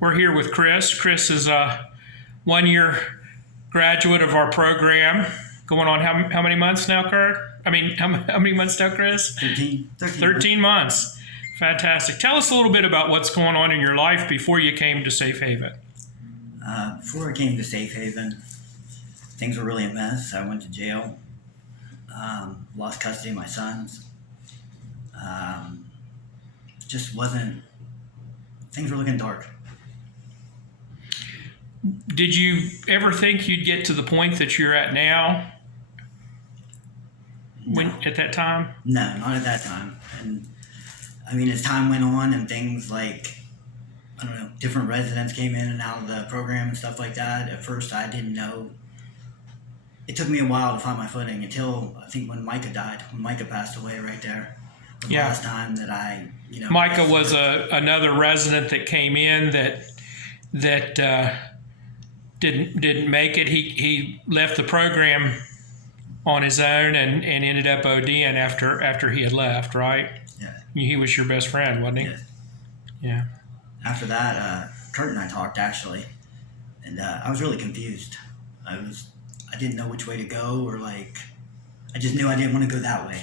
We're here with Chris. Chris is a one-year graduate of our program. Going on how many months now, Kurt? I mean, how many months now, Chris? 13 months. Fantastic. Tell us a little bit about what's going on in your life before you came to Safehaven. Before I came to Safehaven, things were really a mess. I went to jail, lost custody of my sons. Things were looking dark. Did you ever think you'd get to the point that you're at now? At that time? No, not at that time. And I mean, as time went on and things like, I don't know, different residents came in and out of the program and stuff like that. At first, I didn't know. It took me a while to find my footing until I think when Micah died. When Micah passed away right there. The last time that Micah was another resident that came in that didn't make it. He left the program on his own and ended up ODing after he had left, right? Yeah. He was your best friend, wasn't he? Yes. Yeah. After that, Kurt and I talked actually, and I was really confused. I didn't know which way to go, or I just knew I didn't want to go that way.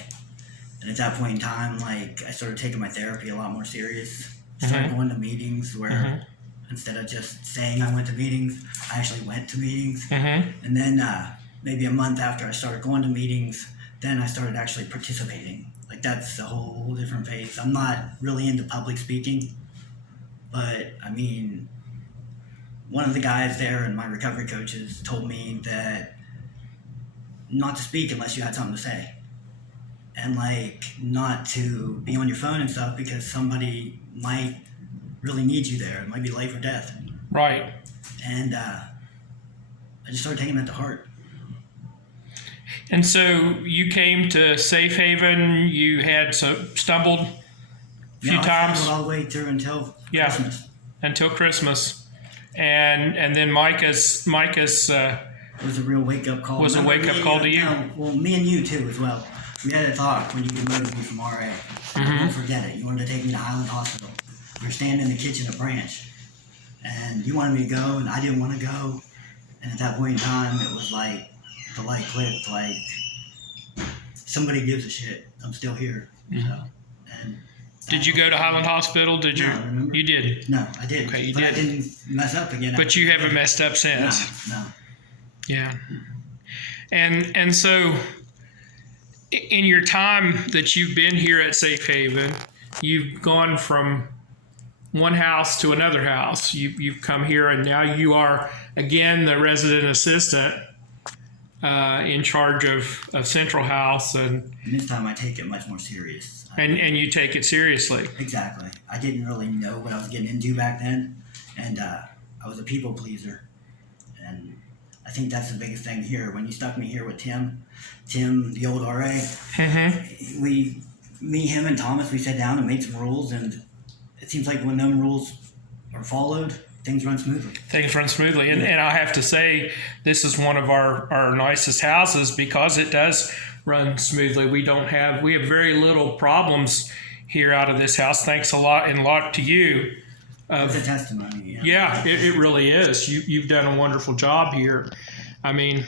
And at that point in time, I started taking my therapy a lot more serious. Started going to meetings where instead of just saying I went to meetings, I actually went to meetings. And then maybe a month after I started going to meetings, then I started actually participating. That's a whole different phase. I'm not really into public speaking, but I mean, one of the guys there and my recovery coaches told me that not to speak unless you had something to say. And not to be on your phone and stuff because somebody might really need you there. It might be life or death. Right. And I just started taking that to heart. And so you came to Safehaven. You had stumbled a few times. I stumbled all the way through until Christmas. Until Christmas, and then Micah's. It was a real wake up call. Was a wake up call to you? Well, me and you too as well. We had a talk when you promoted me from RA. Don't forget it. You wanted to take me to Highland Hospital. We were standing in the kitchen at Branch, and you wanted me to go, and I didn't want to go. And at that point in time, it was the light clicked. Somebody gives a shit. I'm still here. And did you go to Highland Hospital? Did you? No, remember? You did. No, I didn't. Okay, you but did. I didn't mess up again. But you haven't messed up since. No. Yeah. And so, in your time that you've been here at Safehaven, you've gone from one house to another house. You've come here, and now you are again the resident assistant in charge of Central House, and this time I take it much more serious. And you take it seriously. Exactly. I didn't really know what I was getting into back then, and I was a people pleaser, and I think that's the biggest thing here. When you stuck me here with Tim, the old RA, me, him, and Thomas, we sat down and made some rules, and it seems like when them rules are followed, things run smoothly. And I have to say, this is one of our nicest houses because it does run smoothly. We have very little problems here out of this house. Thanks a lot to you. It's a testimony. Yeah, it really is. You've done a wonderful job here. I mean,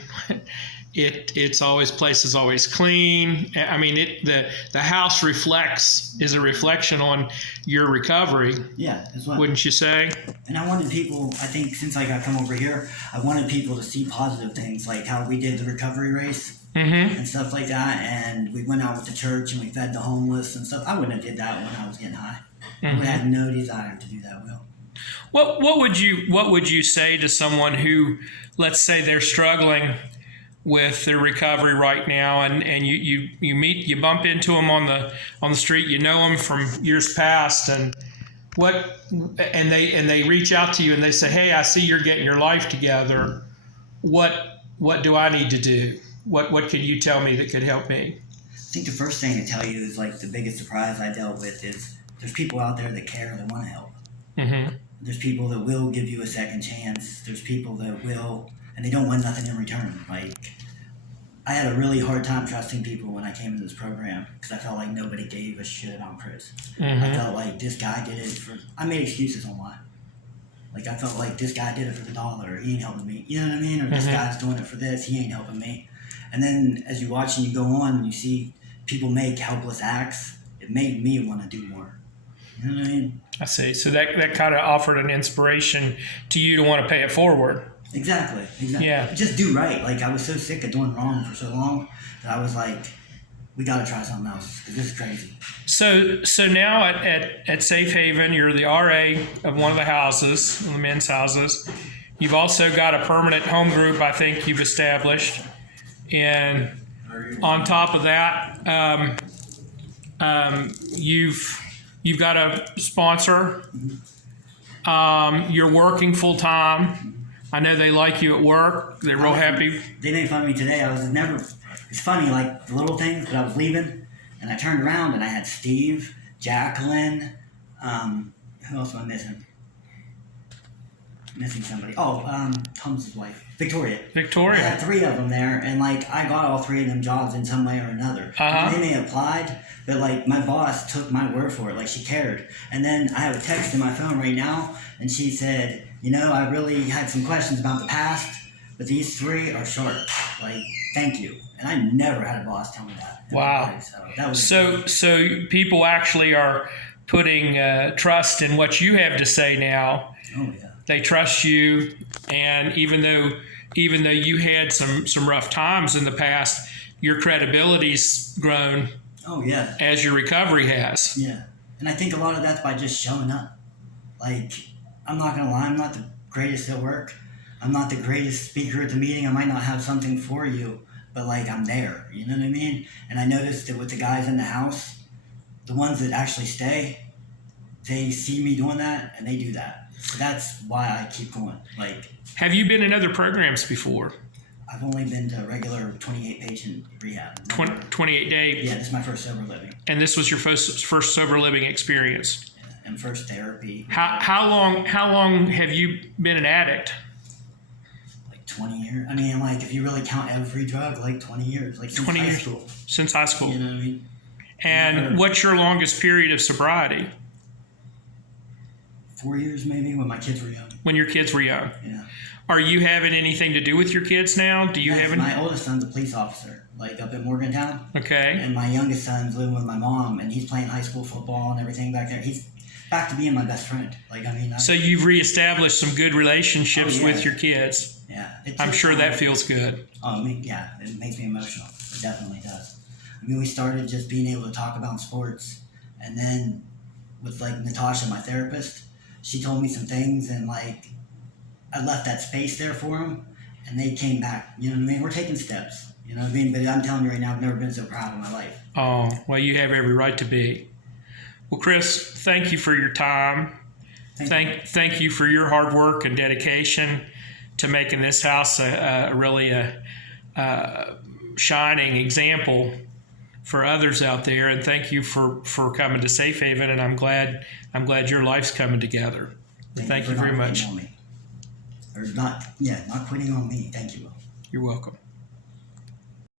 place is always clean. I mean, the house is a reflection on your recovery. Yeah, as well. Wouldn't you say? And I wanted people, I think since I got come over here, I wanted people to see positive things, like how we did the recovery race and stuff like that. And we went out with the church and we fed the homeless and stuff. I wouldn't have did that when I was getting high. I would have had no desire to do that, Will. What would you say to someone who, let's say they're struggling with their recovery right now, and you bump into them on the street, you know them from years past, and they reach out to you and they say, hey, I see you're getting your life together. What do I need to do? What could you tell me that could help me? I think the first thing to tell you is the biggest surprise I dealt with is there's people out there that care, that want to help. There's people that will give you a second chance. There's people that will, and they don't want nothing in return. I had a really hard time trusting people when I came into this program because I felt like nobody gave a shit about Chris. I felt like this guy did it I made excuses on why. Like I felt like this guy did it for the dollar. He ain't helping me. You know what I mean? Or this guy's doing it for this. He ain't helping me. And then as you watch and you go on and you see people make helpless acts, it made me want to do more. You know what I mean? I see. So that kind of offered an inspiration to you to want to pay it forward. Exactly. Yeah. Just do right. Like I was so sick of doing wrong for so long that I was like, we got to try something else because this is crazy. So now at Safehaven, you're the RA of one of the houses, one of the men's houses. You've also got a permanent home group, I think you've established. And on top of that, you've got a sponsor. You're working full time. I know they like you at work. They're real happy. They made fun of me today. It's funny, like the little things, but I was leaving and I turned around and I had Steve, Jacqueline, who else am I missing? Missing somebody. Oh, Tom's wife, Victoria. I had 3 of them there, and like I got all 3 of them jobs in some way or another. They may have applied, but like my boss took my word for it, like she cared. And then I have a text in my phone right now, and she said, I really had some questions about the past, but these 3 are sharp. Like, thank you. And I never had a boss tell me that. Wow. So people actually are putting trust in what you have to say now. Oh yeah. They trust you, and even though you had some rough times in the past, your credibility's grown. Oh yeah. As your recovery has. Yeah, and I think a lot of that's by just showing up. Like, I'm not gonna lie, I'm not the greatest at work. I'm not the greatest speaker at the meeting. I might not have something for you, but like I'm there. You know what I mean? And I noticed that with the guys in the house, the ones that actually stay, they see me doing that and they do that. So that's why I keep going. Like, have you been in other programs before? I've only been to regular 28 patient rehab. 28 day. Yeah, this is my first sober living. And this was your first sober living experience. Yeah, and first therapy. How long have you been an addict? Like 20 years. I mean, like if you really count every drug, like 20 years. Like since 20 high years school. Since high school. You know what I mean? And what's your longest period of sobriety? 4 years maybe, when my kids were young. When your kids were young. Yeah. Are you having anything to do with your kids now? Do you have any? My oldest son's a police officer, like up in Morgantown. Okay. And my youngest son's living with my mom, and he's playing high school football and everything back there. He's back to being my best friend. Like, I mean. So you've reestablished some good relationships with your kids. Yeah. I'm sure that feels good. Oh, yeah. It makes me emotional. It definitely does. I mean, we started just being able to talk about sports, and then with like Natasha, my therapist, she told me some things, and like I left that space there for them, and they came back. You know what I mean? We're taking steps. You know what I mean? But I'm telling you right now, I've never been so proud of my life. Oh, well, you have every right to be. Well, Chris, thank you for your time. Thank you for your hard work and dedication to making this house really a shining example for others out there. And thank you for coming to Safehaven. And I'm glad your life's coming together. Thank you very much. Or not quitting on me. Thank you. You're welcome.